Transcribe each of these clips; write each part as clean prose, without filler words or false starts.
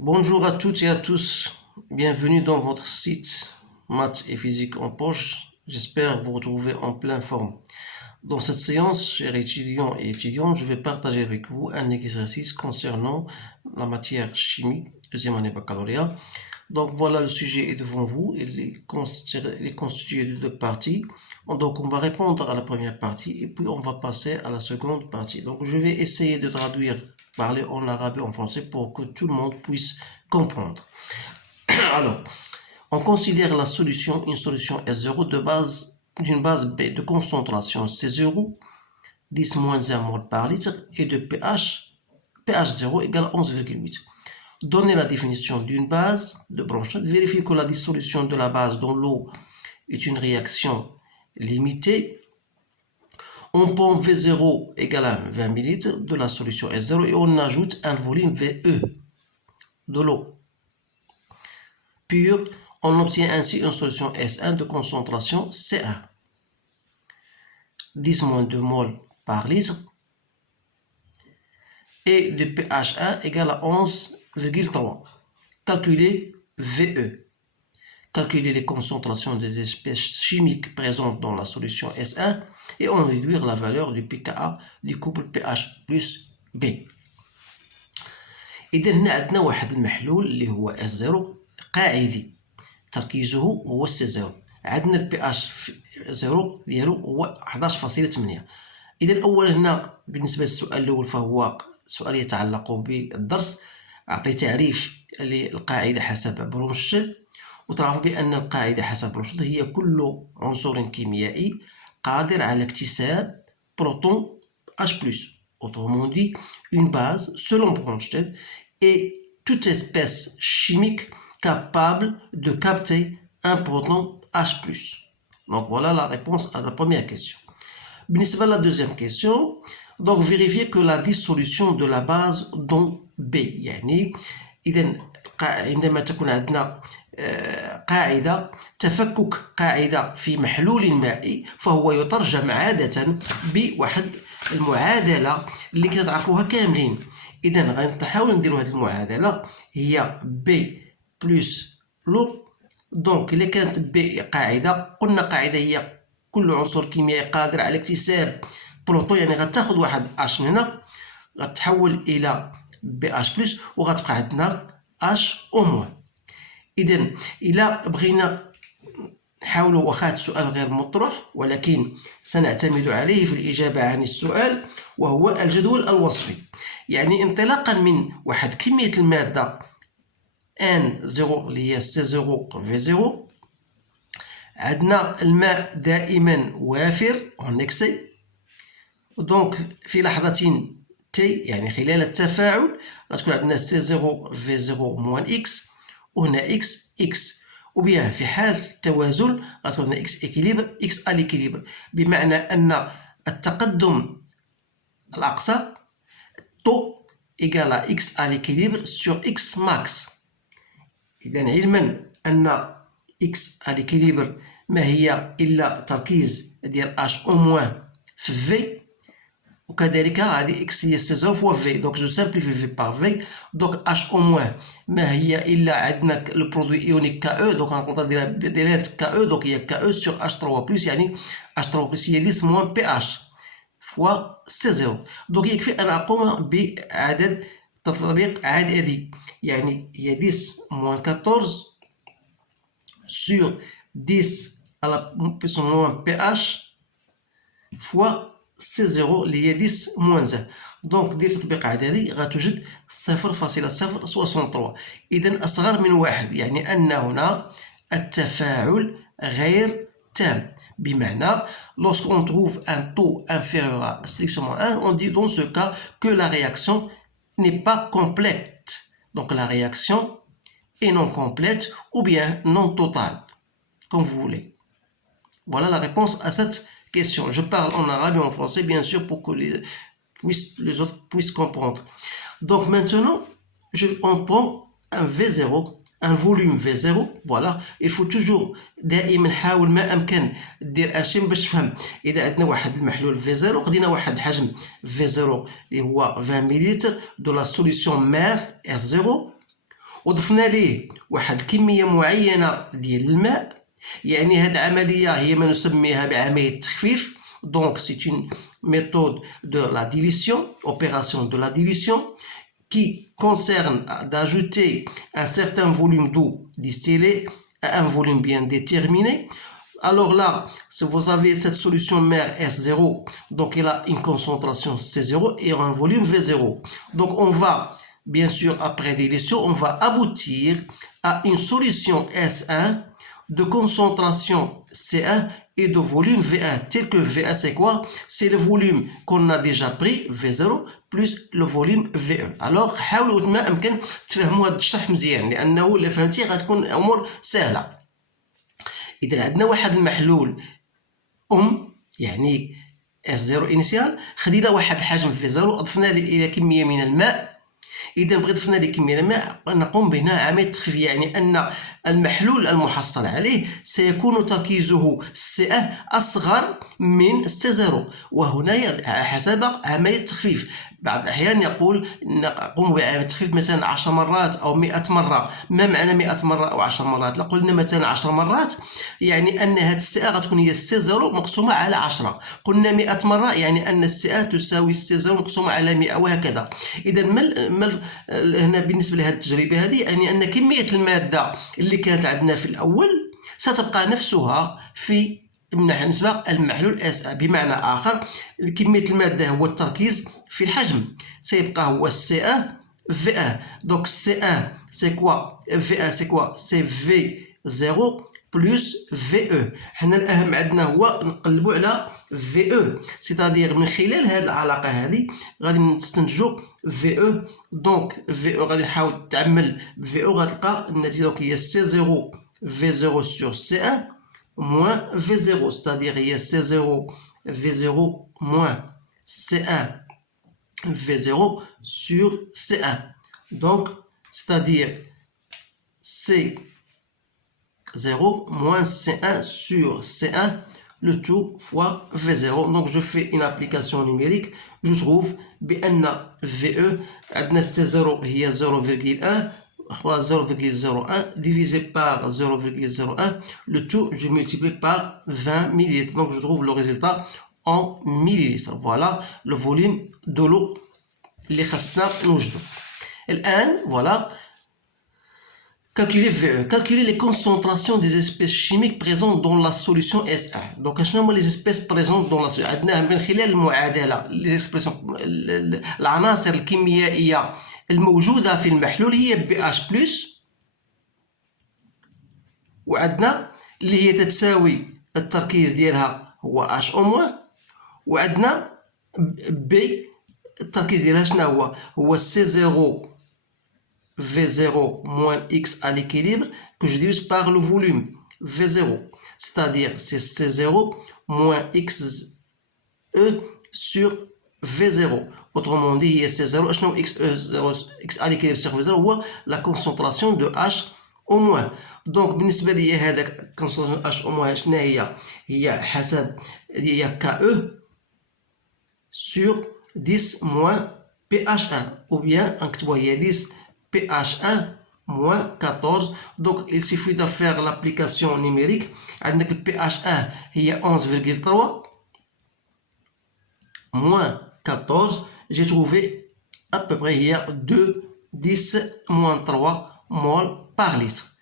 Bonjour à toutes et à tous, bienvenue dans votre site Maths et Physique en poche. J'espère vous retrouver en pleine forme. Dans cette séance, chers étudiants et étudiantes, je vais partager avec vous un exercice concernant la matière chimie, deuxième année baccalauréat. Donc voilà, le sujet est devant vous, il est constitué de deux parties. Donc on va répondre à la première partie et puis on va passer à la seconde partie. Donc je vais essayer de traduire, parler en arabe et en français pour que tout le monde puisse comprendre. Alors, on considère la solution une solution S0 d'une base B de concentration C0, 10-1 mol par litre et de pH 0 égale 11,8. Donner la définition d'une base de Bronsted, vérifier que la dissolution de la base dans l'eau est une réaction limitée. On pompe V0 égale à 20 ml de la solution S0 et on ajoute un volume VE de l'eau pure. On obtient ainsi une solution S1 de concentration C1. 10-2 mol par litre et de pH1 égale à 11,3. Calculer VE. Calculer les concentrations des espèces chimiques présentes dans la solution S1 et en réduire la valeur du pKa du couple pH plus B. إذا هنا عندنا واحد المحلول اللي هو S0 قاعدي تركيزه هو C0. عندنا البي اش 0 ديالو هو 11.8. اذا اولا هنا بالنسبه للسؤال الاول فهو سؤال يتعلق بالدرس. اعطي تعريف للقاعده حسب برونشتل، وتعرفوا بان القاعده حسب برونشتل هي كل عنصر كيميائي قادر على اكتساب بروتون H+. Autrement dit, une base, selon Bronsted, est toute espèce chimique capable de capter un proton H+. Donc voilà la réponse à la première question. بالنسبة à la deuxième question, donc vérifier que la dissolution de la base dans B، يعني إذا عندما تكون عندنا قاعدة، تفكك قاعدة في محلول مائي فهو يترجم عادة بواحد المعادلة اللي كتعرفوها كاملين. إذا غنحاولوا نديروا هذه المعادلة هي B بلس لو. دونك إلا كانت B قاعدة، قلنا قاعدة هي كل عنصر كيميائي قادر على اكتساب بروتون، يعني غتاخذ واحد H من هنا غتحول إلى BH+ وغتبقى عندنا H أو موان. إذا إلا بغينا نحاولوا، واخا هذا السؤال غير مطروح ولكن سنعتمد عليه في الإجابة عن السؤال، وهو الجدول الوصفي. يعني انطلاقا من واحد كمية المادة N0 اللي هي C0 V0، عندنا الماء دائما وافر en excès. دونك في لحظة T يعني خلال التفاعل غتكون عندنا C0 V0 موان X وهنا X وبيان في حالة التوازن غتكون عندنا X إكيليبر X الإكيليبر، بمعنى أن التقدم الأقصى تو إيكال X الإكيليبر سور X ماكس. إذا علما أن X الإكيليبر ما هي إلا تركيز ديال H أو موان في V، وكذلك هذه X هي C0 فوا V، دونك جو سامبليفي V بار V. دونك H أو موان ما هي إلا عندنا لو برودوي إيونيك كأو، دونك غنقدر دلالة كأو، دونك هي كأو سور H3 بلس، يعني H3 بلس هي 10 موان PH فوا C0. دونك يكفي أن أقوم بعدد تطبيق عددي، يعني هي 10 موان 14 sur 10 à la puissance moins pH fois C0 اللي هي 10 moins 1. دونك دير تطبيق عددي غتوجد 0.063. إذا أصغر من واحد، يعني أن هنا التفاعل غير تام. بمعنى lorsqu'on trouve un taux inférieur à strictement 1, on dit dans ce cas que la réaction n'est pas complète. Donc la réaction est non complète ou bien non totale, comme vous voulez. Voilà la réponse à cette question. Je parle en arabe et en français, bien sûr, pour que les autres puissent comprendre. Donc maintenant, on prend un V0, un volume V0. Voilà, il faut toujours دائما حاول ما امكن دير اشيم باش تفهم. اذا عندنا واحد المحلول V0 خدينا واحد حجم V0 اللي هو 20 ملل de la solution meth S0، وضفنا ليه واحد الكمية معينة ديال الماء، يعني هاد العملية هي ما نسميها بعملية التخفيف. Donc c'est une méthode de la dilution, opération de la dilution, qui concerne d'ajouter un certain volume d'eau distillée à un volume bien déterminé. Alors là, si vous avez cette solution mère S0, donc elle a une concentration C0 et un volume V0. Donc on va, bien sûr, après dilution, on va aboutir à une solution S1 de concentration C1 et de volume V1, tel que V1 c'est quoi? C'est le volume qu'on a déjà pris, V0, plus le volume V1. Alors حاولوا ما أمكن تفهموا هذا الشرح مزيان، لأنه إلا فهمتيه غتكون الأمور سهلة. إذا عندنا واحد المحلول يعني S0 إنيسيال، خدينا واحد الحجم V0 أضفنا إلى كمية من الماء. إذا بغيت ضفنا ليه كمية من الماء نقوم بناء عملية تخفيف، يعني أن المحلول المحصل عليه سيكون تركيزه C1 أصغر من C0، وهنا حسب عملية التخفيف. بعض الأحيان يقول نقوم بعملية التخفيف مثلا 10 مرات أو 100 مرة. ما معنى 100 مرة أو 10 مرات؟ لا قلنا مثلا 10 مرات يعني أن هاد C1 غتكون هي C0 مقسومة على 10. قلنا 100 مرة يعني أن C1 تساوي C0 مقسومة على 100 وهكذا. إذا هنا بالنسبة لهذه التجربة هذه يعني أن كمية المادة اللي كانت عندنا في الأول ستبقى نفسها في بالنسبة المحلول S1. بمعنى آخر كمية المادة هو التركيز في الحجم سيبقى هو C1 V1. Donc C1 c'est quoi? V1 c'est quoi? C'est V0 plus VE. حنا الأهم عندنا هو نقلبوا على VE، c'est-à-dire من خلال هذه العلاقة هذه غادي نستنتجوا VE. donc VE غادي نحاول تعمل VE غتلقى النتيجة دونك هي C0 V0 sur C1 moins V0, c'est-à-dire il y a C0 V0 moins C1 V0 sur C1. Donc, c'est-à-dire C0 moins C1 sur C1, le tout fois V0. Donc, je fais une application numérique. Je trouve بأن VE عندنا C0 هي 0,1 0,01 divisé par 0,01, le tout je multiplie par 20 millilitres. Donc je trouve le résultat en millilitres. Voilà le volume de l'eau اللي خصنا نوجدو. الآن voilà, calculer VE, calculer les concentrations des espèces chimiques présentes dans la solution S1. Donc شنو هما les espèces présentes dans la solution؟ عندنا من خلال المعادلة les expressions العناصر الكيميائية الموجودة في المحلول هي BH+، وعندنا اللي هي تتساوي التركيز ديالها هو HO-، وعندنا B التركيز ديالها شنو هو C0 V0 moins X à l'équilibre que je divise par le volume V0, c'est-à-dire c'est C0 moins XE sur V0. Autrement dit, il y a C0, X à l'équilibre sur V0 هو la concentration de H au moins. Donc بالنسبة لي هذاك concentration H au moins شنو هي حسب هي KE sur 10 moins PH1 ou bien نكتبوها هي 10 PH1 moins 14. Donc il suffit de faire l'application numérique. عندك le PH1 هي 11,3 moins 14, j'ai trouvé à peu près hier 2, 10, moins 3 mol par litre.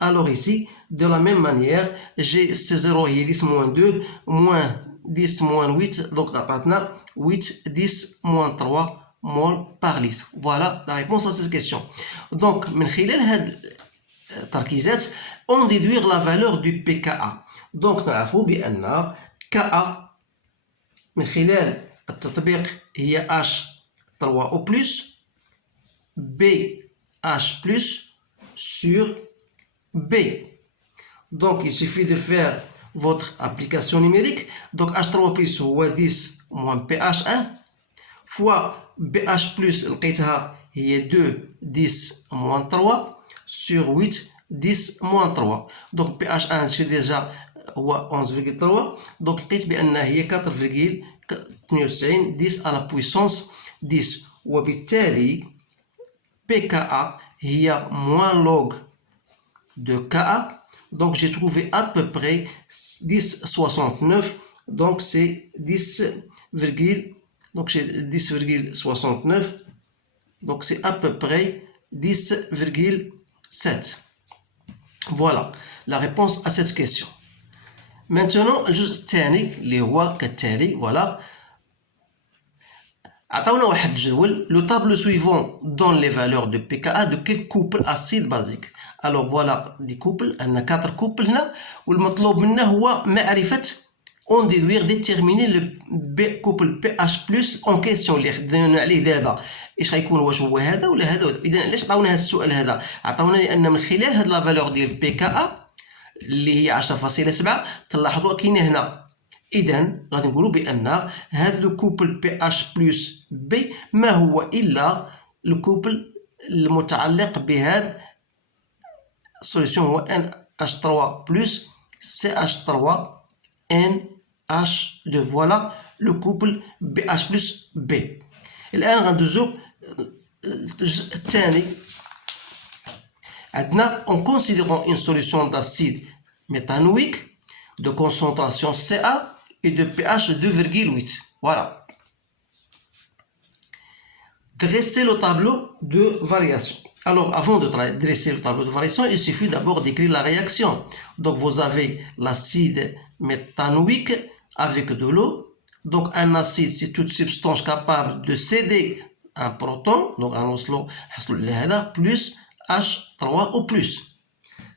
Alors ici, de la même manière, j'ai C0 et 10 moins 2, moins 10 moins 8, donc maintenant 8, 10 moins 3 mol par litre. Voilà la réponse à cette question. Donc, من خلال هاد التركيزات, on déduire la valeur du pKa. Donc, نعرفوا بأن Ka من خلال التطبيق هي H3O+, BH+, sur B. Donc il suffit de faire votre application numérique. Donc H3O+ هو 10 moins PH1 fois BH+, لقيتها هي 2 10 moins 3 sur 8 10 moins 3. Donc PH1 c'est déjà هو 11,3. donc لقيت بأنها هي 4,92 10 à la puissance 10. وبالتالي PKa il y a moins log de Ka. Donc j'ai trouvé à peu près 10,69. Donc c'est 10, donc j'ai 10,69. Donc c'est à peu près 10,7. Voilà la réponse à cette question. Maintenant, الجزء الثاني اللي هو كالتالي. voilà. عطاونا واحد الجدول. Le tableau suivant donne les valeurs de pKa de quel couple acide basique. Alors voilà des couples. عندنا 4 couples هنا. والمطلوب منا هو معرفة on déduire déterminer le couple pH plus en question اللي خدينا عليه دابا. ايش غيكون؟ واش هو هذا ولا هذا؟ اذا علاش عطاونا هذا السؤال هذا؟ عطاونا لان من خلال هاد لا فالور ديال pKa اللي هي 10.7 تلاحظوا كاينه هنا. اذا غادي نقولوا بان هذا لو كوبل بي اش بلس بي ما هو الا لو كوبل المتعلق بهذا السوليسيون هو ان اش 3 بلس سي اش 3 ان اش 2. فوالا لو كوبل بي اش بلس بي. الان غندوزو الجزء الثاني. عندنا en considérant une solution d'acide méthanoïque de concentration Ca et de pH 2,8. Voilà. Dressez le tableau de variation. Alors, avant de dresser le tableau de variation, il suffit d'abord d'écrire la réaction. Donc, vous avez l'acide méthanoïque avec de l'eau. Donc, un acide, c'est toute substance capable de céder un proton, donc un oslo, plus H3 au plus.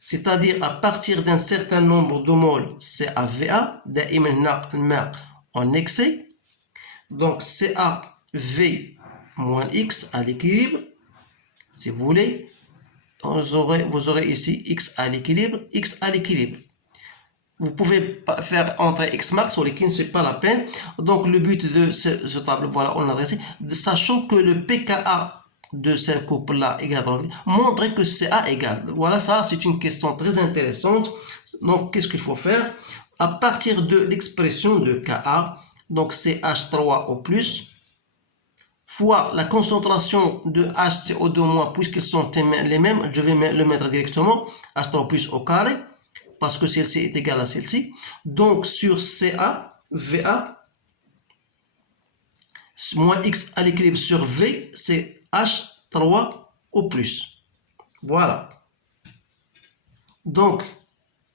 C'est-à-dire à partir d'un certain nombre de moles CaVa, دائما هنا الماء en excès. Donc CaV moins X à l'équilibre, si vous voulez. Vous aurez ici X à l'équilibre, X à l'équilibre. Vous pouvez faire entrer X max sur les qui ne c'est pas la peine. Donc le but de ce tableau, voilà, on l'a dressé, sachant que le pKa de ce couple-là égale, montrer que CA égale. Voilà, ça c'est une question très intéressante. Donc qu'est-ce qu'il faut faire? À partir de l'expression de Ka, donc c'est H3 au plus, fois la concentration de HCO2- puisqu'ils sont les mêmes, je vais le mettre directement, H3 plus au carré, parce que celle-ci est égale à celle-ci. Donc sur Ca, Va, moins X à l'équilibre sur V, c'est H3 au plus. Voilà. Donc,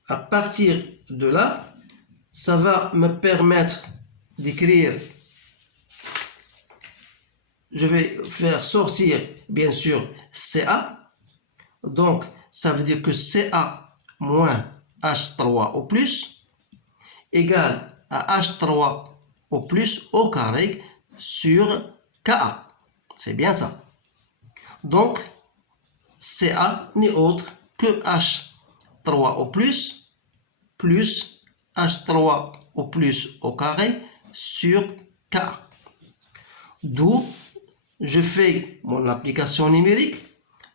à partir de là, ça va me permettre d'écrire. Je vais faire sortir, bien sûr, Ca. Donc, ça veut dire que Ca moins H3 au plus égale à H3 au plus au carré sur Ka. C'est bien ça. Donc, Ca n'est autre que H3 au plus H3 au plus au carré sur K. D'où je fais mon application numérique.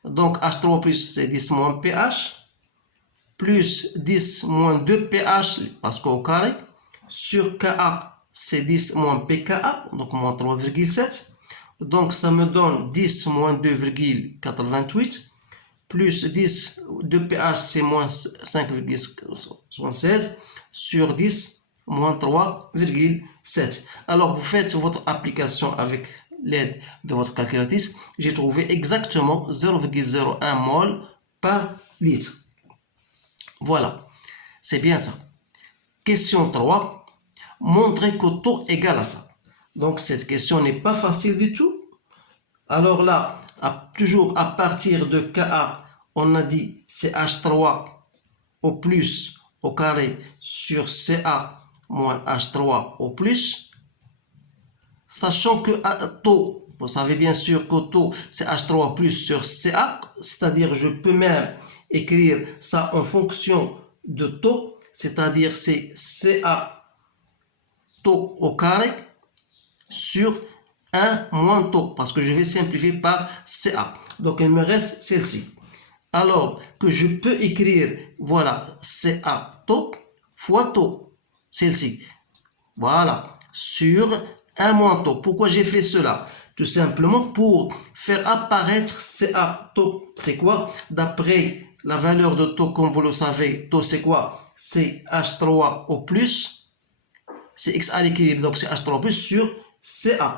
Donc, H3 plus c'est 10 moins pH plus 10 moins 2 pH parce qu'au carré sur Ka c'est 10 moins pKa, donc moins 3,7. Donc ça me donne 10 moins 2,88 plus 10 de pH c'est moins 5,76 sur 10 moins 3,7. Alors vous faites votre application avec l'aide de votre calculatrice. J'ai trouvé exactement 0,01 mol par litre. Voilà, c'est bien ça. Question 3. Montrer que taux égale à ça. Donc cette question n'est pas facile du tout. Alors là, toujours à partir de Ka, on a dit c'est H3 au plus au carré sur Ca moins H3 au plus. Sachant que taux, vous savez bien sûr que taux c'est H3 plus sur Ca, c'est-à-dire je peux même écrire ça en fonction de taux, c'est-à-dire c'est Ca taux au carré sur 1 moins taux, parce que je vais simplifier par Ca. Donc il me reste celle-ci. Alors que je peux écrire, voilà, Ca taux fois taux, celle-ci. Voilà, sur 1 moins taux. Pourquoi j'ai fait cela? Tout simplement pour faire apparaître CA taux. C'est quoi? D'après la valeur de taux, comme vous le savez, taux c'est quoi? C'est H3 au plus, c'est X à l'équilibre, donc c'est H3 plus sur CA.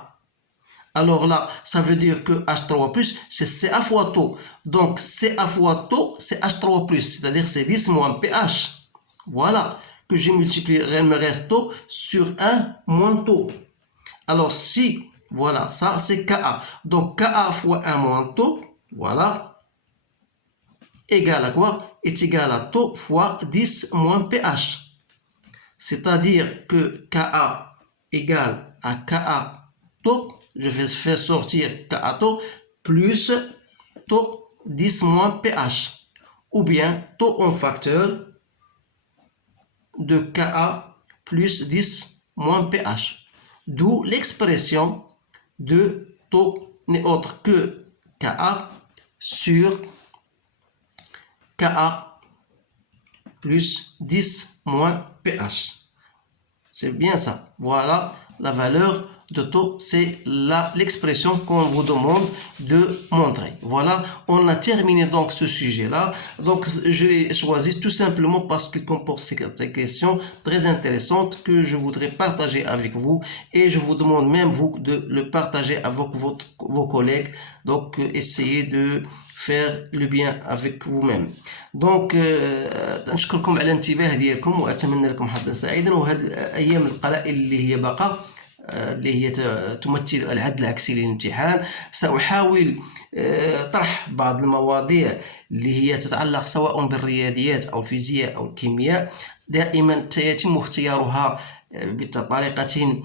Alors là, ça veut dire que H3 plus, c'est CA fois taux. Donc CA fois taux, c'est H3 plus, c'est-à-dire c'est 10 moins pH. Voilà, que j'ai multiplié, il me reste taux sur 1 moins taux. Alors si, voilà, ça c'est Ka. Donc Ka fois 1 moins taux, voilà, égale à quoi? Est égal à taux fois 10 moins pH. C'est-à-dire que Ka égale à Ka taux, je vais faire sortir Ka taux plus taux 10 moins pH. Ou bien taux en facteur de Ka plus 10 moins pH. D'où l'expression de taux n'est autre que Ka sur Ka plus 10 moins pH. C'est bien ça. Voilà la valeur de taux, c'est l'expression qu'on vous demande de montrer. Voilà, on a terminé donc ce sujet-là. Donc, je l'ai choisi tout simplement parce qu'il comporte ces questions très intéressantes que je voudrais partager avec vous et je vous demande même vous de le partager avec vos collègues. Donc, essayez de faire le bien avec vous-même. دونك نشكركم على الانتباه ديالكم واتمنى لكم حظا سعيدا. وهذه الايام القلائل اللي هي باقه اللي هي تمثل العد العكسي للامتحان، سأحاول طرح بعض المواضيع اللي هي تتعلق سواء بالرياضيات أو الفيزياء أو الكيمياء. دائما يتم اختيارها بطريقة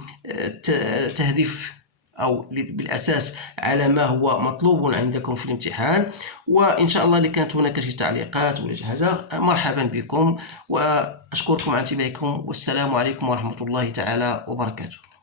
تهدف أو بالأساس على ما هو مطلوب عندكم في الامتحان. وإن شاء الله اللي كانت هناك شي تعليقات ولا شي حاجة مرحبا بكم، وأشكركم على انتباهكم، والسلام عليكم ورحمة الله تعالى وبركاته.